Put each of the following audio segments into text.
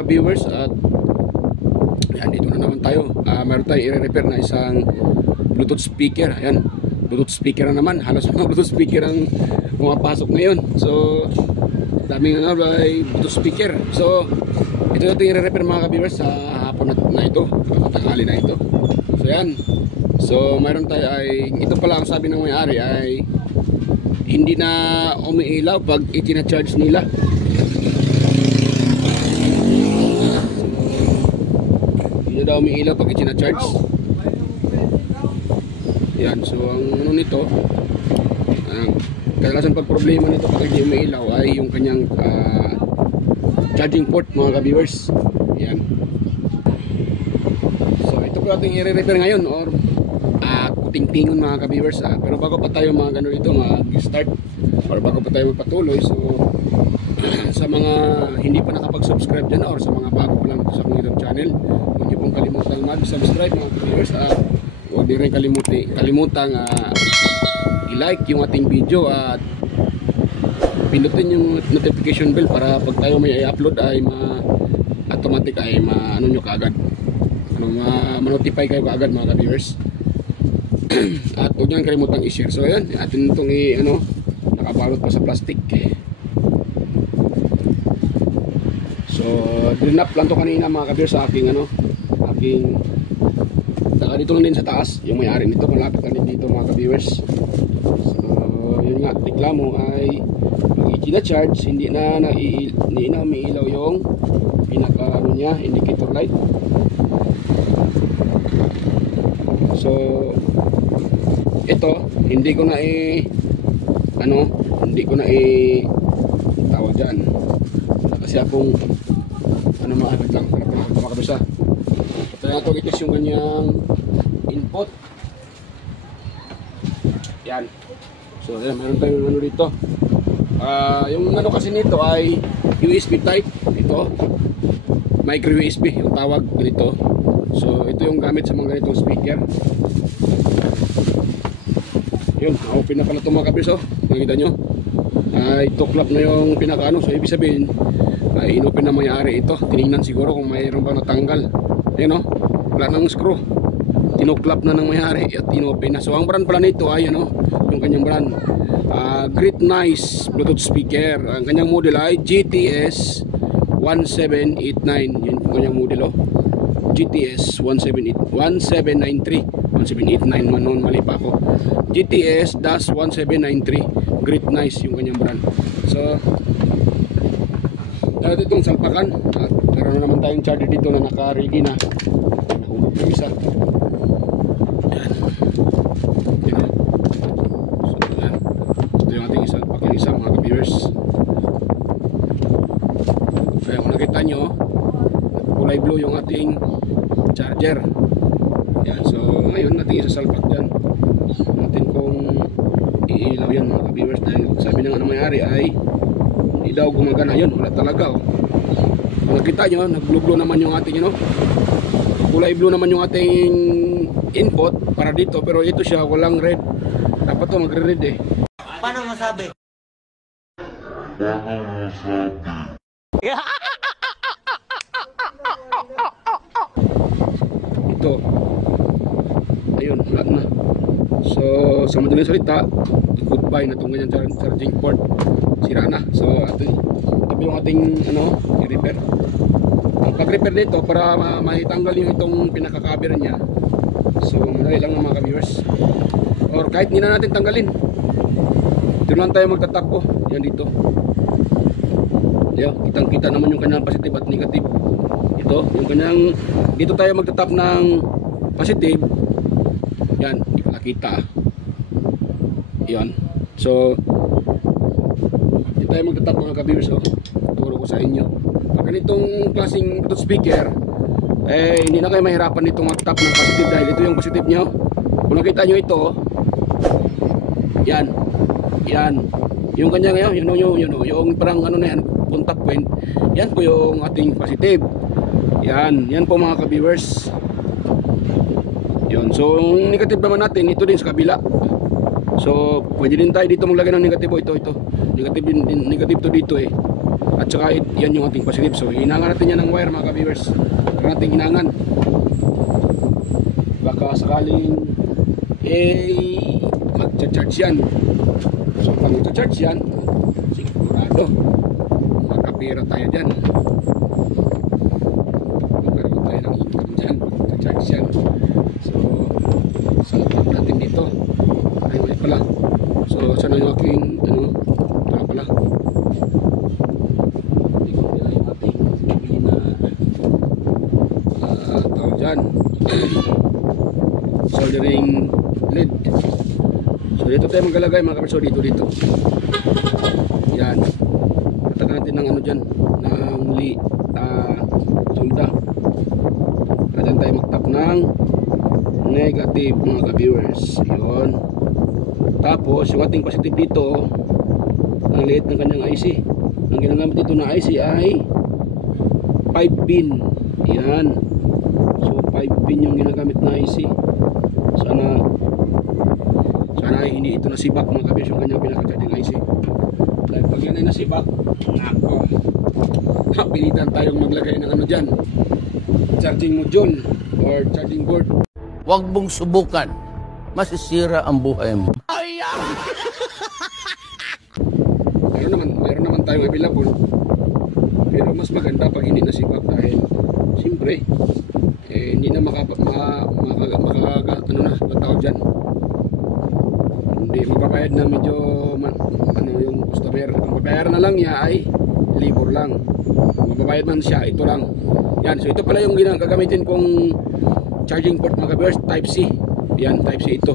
mga ka-viewers, at yan, dito na naman tayo. Meron tayong i-repair na isang Bluetooth speaker. Ayan, Bluetooth speaker na naman. Halos mga Bluetooth speaker ang pumapasok ngayon. So daming ay Bluetooth speaker. So ito yung i-repair mga ka-viewers sa hapon na ito, tanghali na ito. So yan. So mayroon tayo ay, ito pala ang sabi ng may-ari ay hindi na umiilaw pag itina-charge nila. Hindi daw umiilaw pag itina-charge. Yan, so ang ano nito, kadalasan pag problema nito pag hindi umiilaw ay yung kanyang charging port mga ka-viewers. Yan. So ito po ating i-repair ngayon, or kuting-tingon mga ka-viewers. Pero bago pa tayo mga gano'n dito mag-start, or bago pa tayo magpatuloy, so sa mga hindi pa nakapag-subscribe dyan, or sa mga bago pa lang ito sa YouTube channel, huwag niyo pong kalimutan mag-subscribe mga ka-viewers. Huwag din rin kalimutang i-like yung ating video at pindutin yung notification bell para pag tayo may i-upload ay automatic ay ano nyo kaagad, ma-notify kayo kaagad mga ka-viewers. At huwag nyo kalimutang i-share. So ayan, atin itong nakabalot pa sa plastic. So drinap lang to kanina mga ka-viewers sa aking dito lang din sa taas yung may-ari nito, malapit lang din dito mga ka-viewers. So yun nga, reklamo ay pag i-charge hindi na umiilaw yung pinaka niya, indicator light. So ito hindi ko na tawag dyan, kasi akong maagad lang para makabisa. Ito na ito, itis yung kanyang input. Yan. So yan, meron tayong dito. Yung kasi nito ay USB type. Ito micro USB yung tawag nito. So ito yung gamit sa mga ganitong speaker. Yun, open na pala ito mga kabis. Nakita nyo, ay tuklap na yung pinaka so ibig sabihin ay inopen na may-ari ito. Tinignan siguro kung mayroon bang natanggal. Ayun wala nang screw, tinuklap na ng may-ari at inopen na. So ang brand pala nito ay yung kanyang brand, Great Nice Bluetooth speaker. Ang kanyang model ay GTS 1789. Yun yung kanyang model GTS 1793, 1789 man noon, mali pa ako. GTS-1793 Great Nice yung kanyang brand. So dahil itong salpakan, at meron na naman tayong charger dito na naka-ready na. Nahulog yung isa. Yan. So yan, ito yung ating salpakan isa mga ka-viewers. Kaya kung nakita nyo, kulay blue yung ating charger. Yan, so ngayon natin isasalpak dyan natin kung iilaw yan mga ka-viewers, dahil sabi ng may-ari ay hindi daw gumagana. Yun, wala talaga kung nakita nyo, nag-blue naman yung ating kulay blue naman yung ating input para dito, pero ito siya walang red. Dapat to magre-red Paano masabi? Ito, ayun, wala na. So sa madaling salita, goodbye na itong ganyan charging port, sira na. So ito yung ating i-repair. Ang pag-repair nito para maitanggal yung itong pinaka-cover niya, so madali lang mga ka-viewers, or kahit hindi na natin tanggalin, dito lang tayo magtatap yan dito. Yan, kitang-kita naman yung kanyang positive at negative. Ito, yung kanyang, dito tayo magtatap ng positive. Yan, hindi pala kita. Yan. So dito tayo magtatap mga ka-viewers. Turo ko sa inyo. Pag ganitong klaseng Bluetooth speaker, hindi na kayo mahirapan nitong mag-tap ng positive, dahil ito yung positive nyo. Kung nakita nyo ito, yan, yung kanya ngayon, yung parang na yan, contact point, yan po yung ating positive. Yan po mga ka-viewers. Yun, so yung negative naman natin, ito din sa kabila. So pwede din tayo dito maglagay ng negative. Ito negative to dito At saka yan yung ating positive. So hinangan natin yan ng wire mga ka-viewers. Kaya natin hinangan. Baka sakaling mag-charge yan. So pag mag-charge yan, sigurado makapira tayo dyan. Magkaroon tayo ng income dyan. Mag-charge yan. So salapag natin dito. Ay may pala. So sana yung aking wala pala. Hindi ko nila yung ating tawag dyan. Soldering lead. So dito tayo maglalagay mga kapatid. So dito. Yan. Patakan natin ng ano dyan. Ng solda. At dyan tayo magtap ng negative mga ka-viewers. Yun. Tapos yung ating positive dito, ang liit ng kanyang IC. Ang ginagamit dito na IC ay 5 pin. Yan. So 5 pin yung ginagamit na IC. Sana ay hindi ito nasibak mga kabis yung kanyang pinaka-charging IC. Dahil pag yan ay nasibak, nako, pilitan tayong maglagay ng ano dyan, charging module or charging board. Huwag mong subukan, masisira ang buhay mo. Meron naman tayong available, pero mas maganda pag hindi nasibak dahil siyempre hindi na tawag dyan, hindi mababayad na medyo yung customer. Ang babayaran na lang niya ay labor lang, mababayad man siya, ito lang yan. So ito pala yung gagamitin kong charging port mga viewers, type C. Yan, type C ito,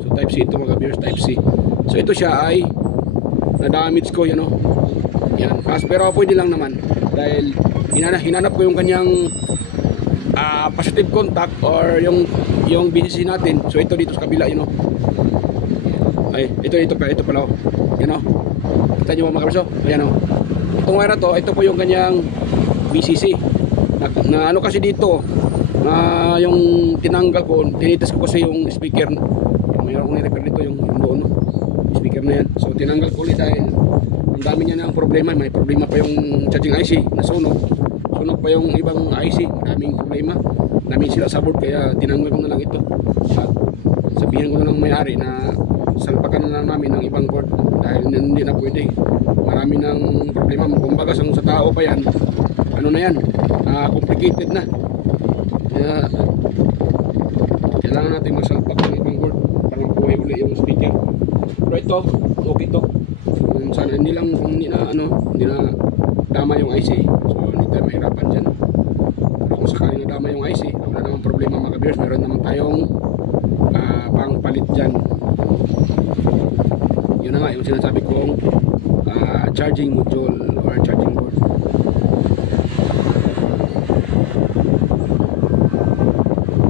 so type C ito mga viewers, type C. So ito siya ay na-damage ko, yan. Pero pwede lang naman dahil hinanap ko yung kanyang positive contact or yung BCC natin. So ito dito sa kabila, ay ito pala, kita nyo mga kaberso, ayan, itong wire na to, ito po yung kanyang BCC na ano kasi dito na yung tinanggal ko, tinitas ko kasi yung speaker. Mayroon akong ni-repair dito yung doon, speaker na yan. So tinanggal ko ulit dahil ang dami niya ng problema. May problema pa yung charging IC na sunog pa yung ibang IC, maraming problema, namin sila sa board. Kaya tinanggal ko na lang ito at sabihan ko na lang may-ari na salpakan na namin ng ibang board dahil hindi na pwede, marami ng problema. Kumbaga sa tao pa yan, ano na yan, complicated na. Kaya kailangan natin magsalpak ng ibang board para mabuhay uli yung speaker. Pero ito, okay to. Sana hindi na dama yung IC. So hindi tayo mahirapan dyan. Pero kung sakaling nadama yung IC, wala namang problema mga ka-viewers. Meron naman tayong pangpalit dyan. Yun na nga yung sinasabi kong charging module or charging board.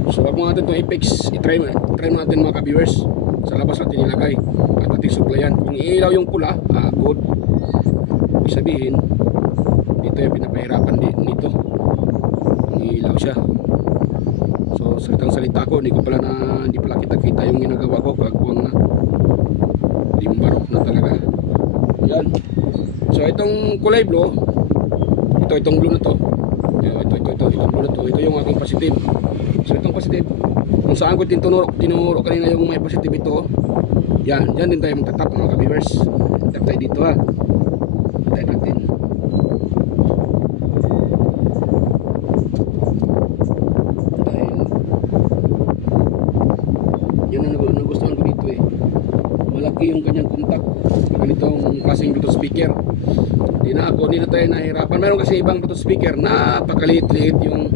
So wag mo natin itong Apex, i-try natin mga ka-viewers. Sa labas natin ilagay at ating supplyan. Kung iilaw yung pula, good. Ibig sabihin dito yung pinapahirapan nito, kung iilaw siya. So salitang salita ko, hindi pala kita yung ginagawa ko. Kagwang na, limbarok na talaga yan. So itong kulay blue, itong blue na to, itong blue na to, ito yung aking positive. So itong positive, kung saan ko tinuro kanina yung may positive ito, yan din tayo magtatap mga ka-viewers. Tap tayo dito tayo natin. Dahil yan ang nagustuhan ko dito malaki yung kanyang contact, ganitong klaseng Bluetooth speaker. Hindi na tayo nahirapan. Meron kasi ibang Bluetooth speaker na napakaliit-liit yung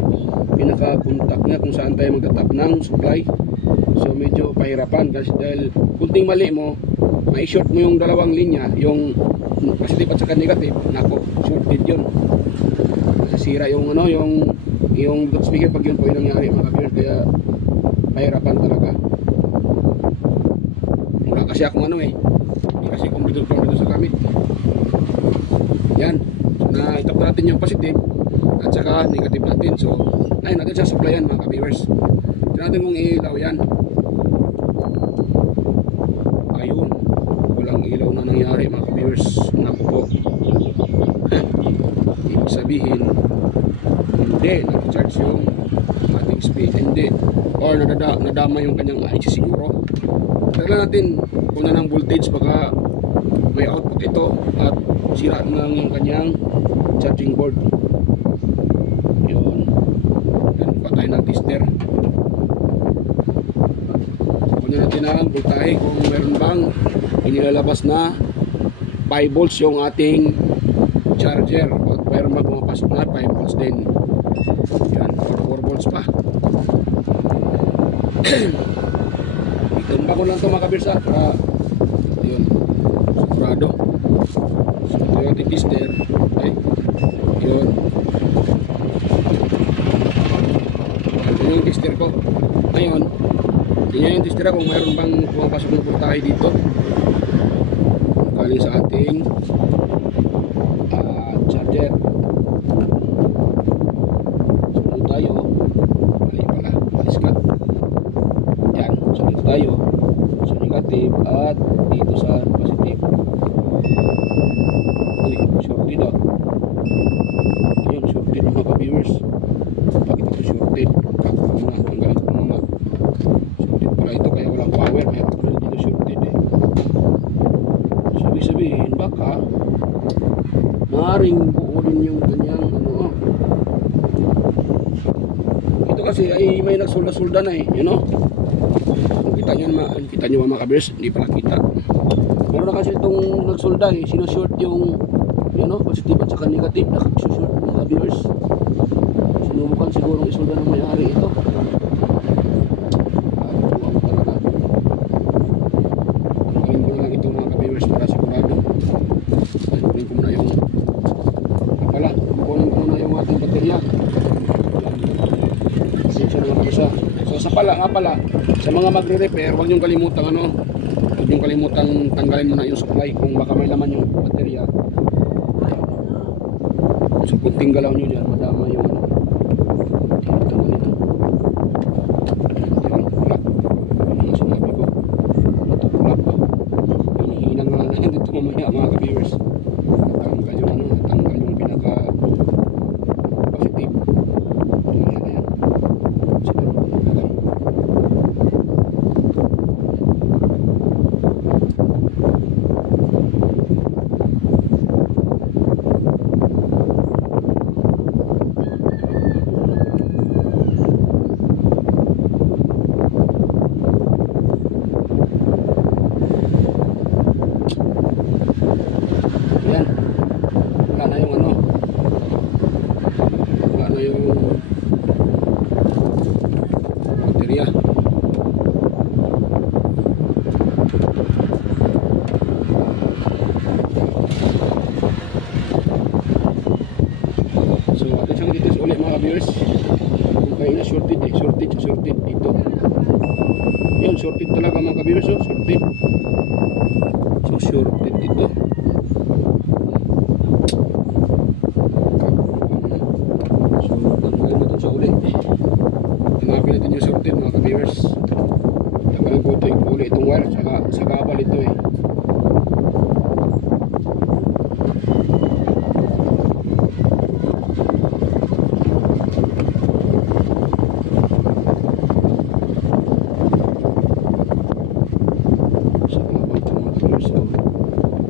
pinaka-contact niya kung saan tayo magtatap ng supply. So medyo pahirapan kasi dahil kunting mali mo, may short mo yung dalawang linya, yung positive at saka negative, nako, shorted yun. Nasisira yung yung Bluetooth speaker pag yun po yung nangyari mga ka-viewers. Kaya pahirapan talaga. Wala kasi akong hindi kasi computer sa gamit. Yan, so na-itap natin yung positive at saka negative natin. So ayun natin sa supplyan mga ka-viewers. Tignan natin kung ilaw yan. Ayun, walang ilaw na nangyari mga ka-viewers. Naku po. sabihin hindi nag-charge yung ating speed, hindi, or nadama yung kanyang IC siguro. Tala natin kung na ng voltage, baka may output ito at sira lang yung kanyang charging board. Yun, yan, patay ng tester. Kung natin ang voltahe kung meron bang inilalabas na 5 volts yung ating charger, at meron bang pumapasok na 5 volts din. Yan, 4 volts pa. Itumba ko lang ito mga kabirsa para yun, sigurado. So ito yung ating tester. Okay, yun, ito yung tester ko. Ngayon tingnan yung tester kung mayroon bang pumapasok ng voltahe dito galing sa ating charger. Sunod tayo. Ay pala, discard. Yan, sunod tayo sa negative at dito sa positive. Uy, shorted ah. Ayun, shorted mga ka-viewers. Bakit ito shorted? Kako muna, tanggalin ko muna. Shorted pala ito, kaya walang power. Kaya pala dito shorted eh. Sabihin baka maaaring buo din yung kanyang ano. Ito kasi ay may nagsulda-sulda na eh, you know. Kung kita nyo mga kabers, hindi pala kita. Meron na kasi itong nagsulda eh, sinusort yung you know, positive at saka negative, nakasusort mga viewers. Sinubukan siguro isulda ng may-ari ito. Para sigurado. Kunin ko muna yung ating baterya. So sa mga magre-repair, huwag niyong kalimutan tanggalin muna yung supply kung baka may laman yung baterya. So kunting galaw nyo dyan, madama yung dito na nito. Yan, black. Yung sinabi ko, ito black to. Hinihinang nga lang dito mamaya mga ka-viewers. Tanggal yung pinaka positive. Yan. Baterya. So atin siyang dito ulit mga viewers. Kung kayo na shorted dito. Yun, shorted talaga mga viewers, oh, shorted. So shorted dito. So tanggalin natin siya ulit. Hanapin natin yung shorted mga ka-viewers. Tanggalin ko ito yung uli itong wire sa gabal ito eh. Sa gabal ito mga ka-viewers. So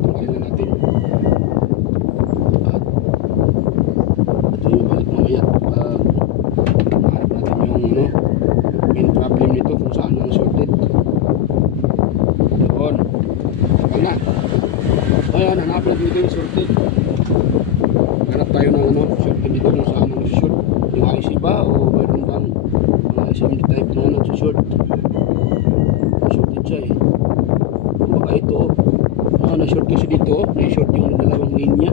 tanggalin na natin. At ito yung balik mamaya. Main problem nito kung saan ang shorted. Doon. Tapal na. Ayan, hanap natin dito yung shorted. Hanap tayo ng shorted dito kung saan ang short. Yung IC ba o meron bang mga SMD type na nagsushort. Shorted siya eh. Baka ito na-short kasi dito. Na-short yung dalawang linya.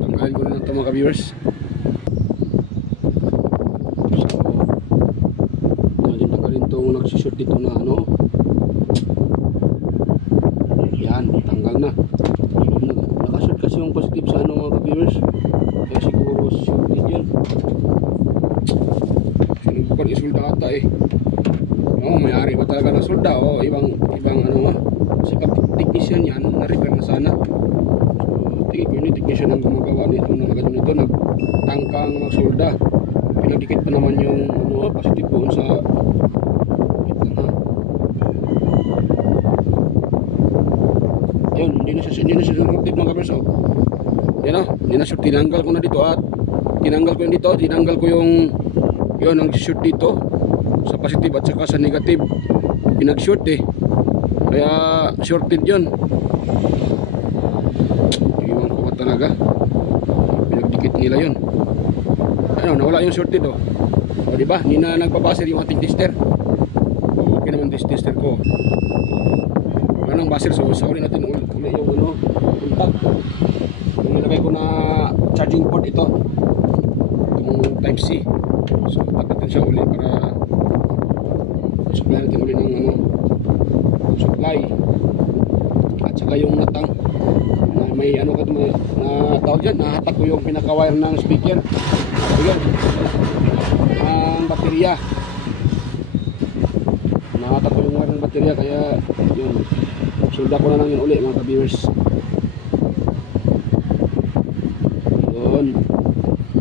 Tanggalin ko na ito mga ka-viewers. So tanggalin itong nagsushoot dito na yan, tanggal na. Nakashoot kasi yung positive sa mga ka-viewers, kaya siguro shorted yun. Sinubukan isulda ata eh. May-ari ba talaga ng solda o ibang kasi pag technician yan yan, na-repair na sana. So tingin ko yun, technician ang gumagawa nito na ganito nito, nagtangkang magsolda. Pinagdikit pa naman yung ano, positive doon sa ito na. Yun, hindi na siya supported mga kabers. Oh. Yan o, hindi na siya, tinanggal ko na dito at tinanggal ko yun dito, tinanggal ko yung yun, ang shoot dito sa positive at saka sa negative. Pinag-shoot eh, kaya shorted yun. Iwan ko ba talaga, pinagdikit nila yun. Ano, nawala yung shorted oh. O diba, hindi na nagpabaser yung ating tester. Okay naman tester ko. Anong baser, so sorry natin uli yung ano, contact. Nilagay ko na charging port ito, itong type C. So tapatin siya uli para supply natin uli ng ano, supply. At saka yung natang na may ano ka na tawag dyan, nahatak ko yung pinaka-wire ng speaker. So yun, ang baterya, nahatak ko yung wire ng baterya, kaya yun, solda ko na lang yun uli mga ka-viewers. Yun,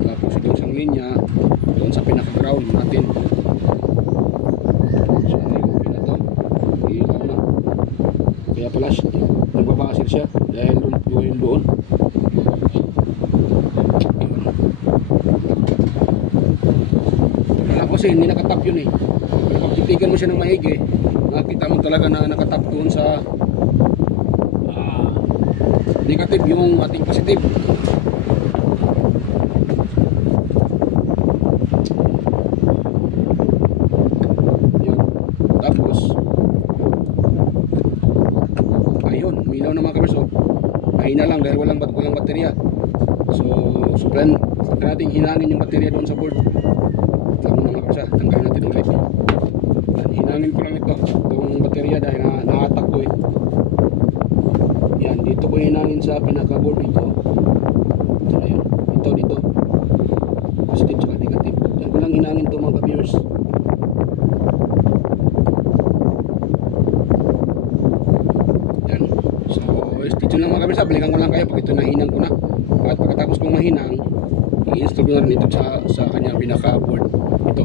tapos itong isang linya doon sa pinaka-ground natin. So okay na to, ilaw na. Kaya pala nagbabasir siya dahil doon. Kasi hindi nakatap yun eh. Kapag titigan mo siya ng maigi, makikita mo talaga na nakatap doon sa negative yung ating positive. Yun. Tapos ayun, minaw na mga kabers. So, mahina lang dahil walang baterya. So plan natin hinangin yung baterya doon sa board. Tanggalin natin ulit. Hinangin ko lang ito, itong baterya dahil nakatak ko eh. Yan, dito ko hinangin sa pinaka-board dito. So ayun, ito dito. Positive saka negative. Yan ko lang hinangin ito mga ka-viewers. Yan. So, stitch lang mga ka-viewers. Balikan ko lang kayo pag ito nahinang ko na. At pagkatapos kong mahinang, i-install ko na rin ito sa kanyang pinaka-board. Ito.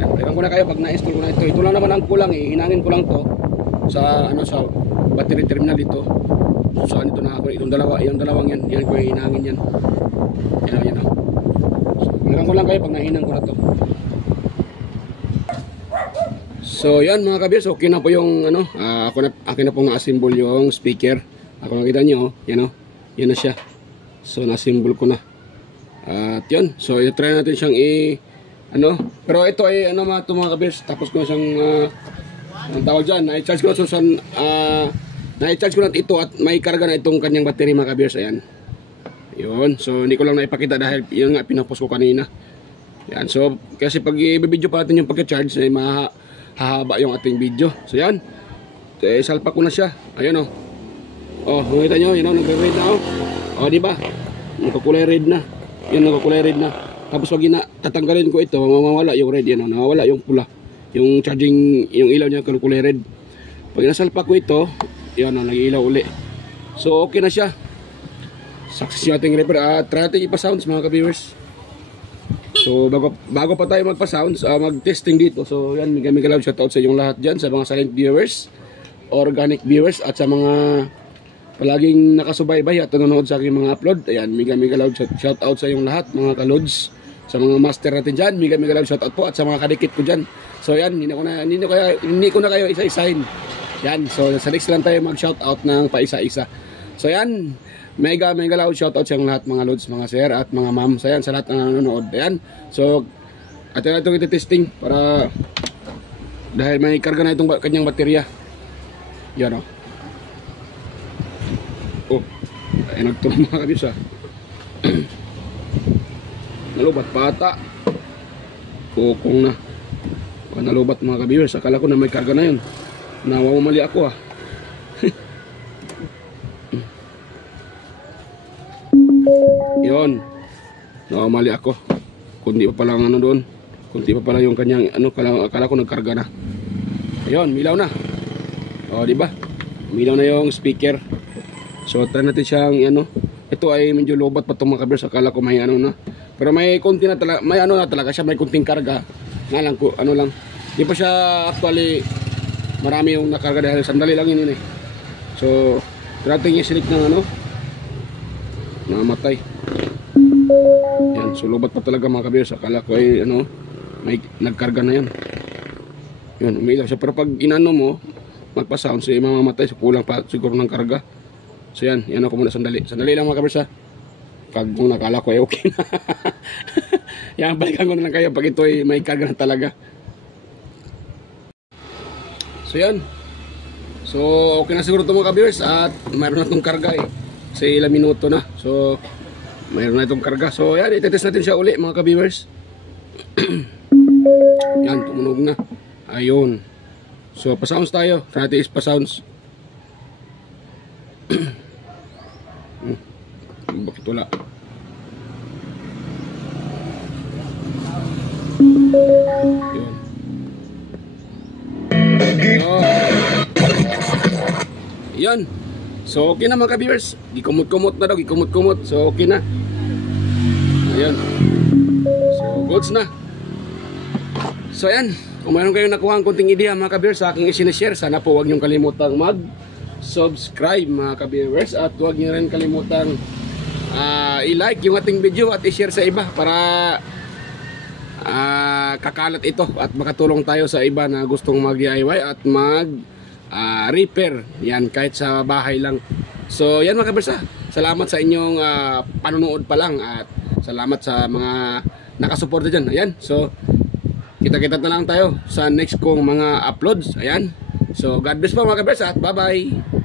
Yan, balikan ko na kayo pag na-install ko na ito. Ito lang naman ang kulang eh. Hinangin ko lang to sa ano, sa battery terminal dito. So saan ito nakakuha? Itong dalawa, yung dalawang yan. Yan ko yung hinangin yan. Yan o. So balikan ko lang kayo pag nahinang ko na to. So yan mga kabiyas, okay na po yung ano, akin na pong na-assemble yung speaker. Ako nakita nyo, yan o. Yan na siya. So na-assemble ko na. At yun, so i-try natin siyang ano, pero ito ay ano mga kabiyas, tapos ko siyang ang tawag dyan, na-charge ko na-charge ko na ito at may karga na itong kanyang battery mga kabiyas. Ayan, yun, so hindi ko lang naipakita dahil yun nga pinapost ko kanina. Yan, so kasi pag i-video pa natin yung pagka-charge ay mahahaba yung ating video. So yan, salpak ko na siya. Ayun o. Oh, nakita nyo, yun o, nagre-red na o. O, diba? Nakakulay red na. Yun, nakakulay red na. Tapos pag tatanggalin ko ito, mawawala yung red. Yan o, nawawala yung pula. Yung charging, yung ilaw niya, kulay red. Pag nasalpak ko ito, yan o, nag-ilaw uli. So, okay na siya. Success yung ating repair. Try natin ipa-sounds mga ka-viewers. So, bago pa tayo magpa-sounds, mag-testing dito. So, yan, mega loud shoutout sa inyong lahat dyan, sa mga silent viewers, organic viewers, at sa mga palaging nakasubaybay at nanonood sa aking mga upload. Ayan, mega loud shoutout sa inyong lahat, mga ka-loads, sa mga master natin dyan, mega loud shoutout po, at sa mga kadikit ko dyan. So, yan, hindi ko na kayo isa-isahin. Yan, so, sa next lang tayo mag-shoutout ng paisa-isa. So, yan, mega loud shoutout sa lahat mga loads, mga sir at mga ma'am. So yan, sa lahat na nanonood. Ayan. So atin na itong iti-testing para dahil may karga na itong kanyang baterya. Yan o. Oh, ay nagtulong mga kabisa. Nalubat pata. Kukong na. Nalubat mga kabisa. Akala ko na may karga na yun. Nawawamali ako ah. Yun, mali ako. Kundi pa pala ano doon. Kunti pa pala yung kanyang ano, akala ko nagkarga na. Ayun, milaw na. O, di ba? Umilaw na yung speaker. So try natin siyang ano. Ito ay medyo lobat pa itong mga kabiyers. Akala ko may ano na. Pero may konti na talaga. May ano na talaga siya. May konting karga. Nga lang ko ano lang. Hindi pa siya actually marami yung nakarga dahil sandali lang yun eh. So try natin yung silik ng ano. Namatay. Yan. So lobat pa talaga mga kabiyers. Akala ko ay ano. May nagkarga na yan. Yan. Umilaw siya. Pero pag inano mo. Magpa-sound so mamamatay. So kulang pa siguro ng karga. So yan, yan ako muna sandali. Sandali lang mga kabers ha. Pag kung nakala ko ay okay na. Yan, balikan ko na lang kayo pag ito ay may karga na talaga. So yan. So okay na siguro ito mga kabers. At mayroon na itong karga eh. Kasi ilang minuto na. So mayroon na itong karga. So yan, itetest natin siya uli mga kabers. Yan, tumunog na. Ayun. So pa-sounds tayo. Natin is pa-sounds. Bakit wala? Yun. Yun. So okay na mga ka-viewers. Gikumot-kumot na daw. Gikumot-kumot. So okay na. Ayan. So goods na. So ayan. Kung mayroon kayong nakuha ang konting idea mga ka-viewers sa aking isinishare, sana po huwag niyong kalimutang mag-subscribe mga ka-viewers. At huwag niyo rin kalimutang i-like yung ating video at i-share sa iba para kakalat ito at makatulong tayo sa iba na gustong mag-DIY at mag-repair. Yan kahit sa bahay lang. So yan mga ka-viewers, salamat sa inyong panonood pa lang at salamat sa mga nakasuporta dyan. Ayan, so kita-kita na lang tayo sa next kong mga uploads. Ayan. So God bless po mga ka-viewers at bye-bye.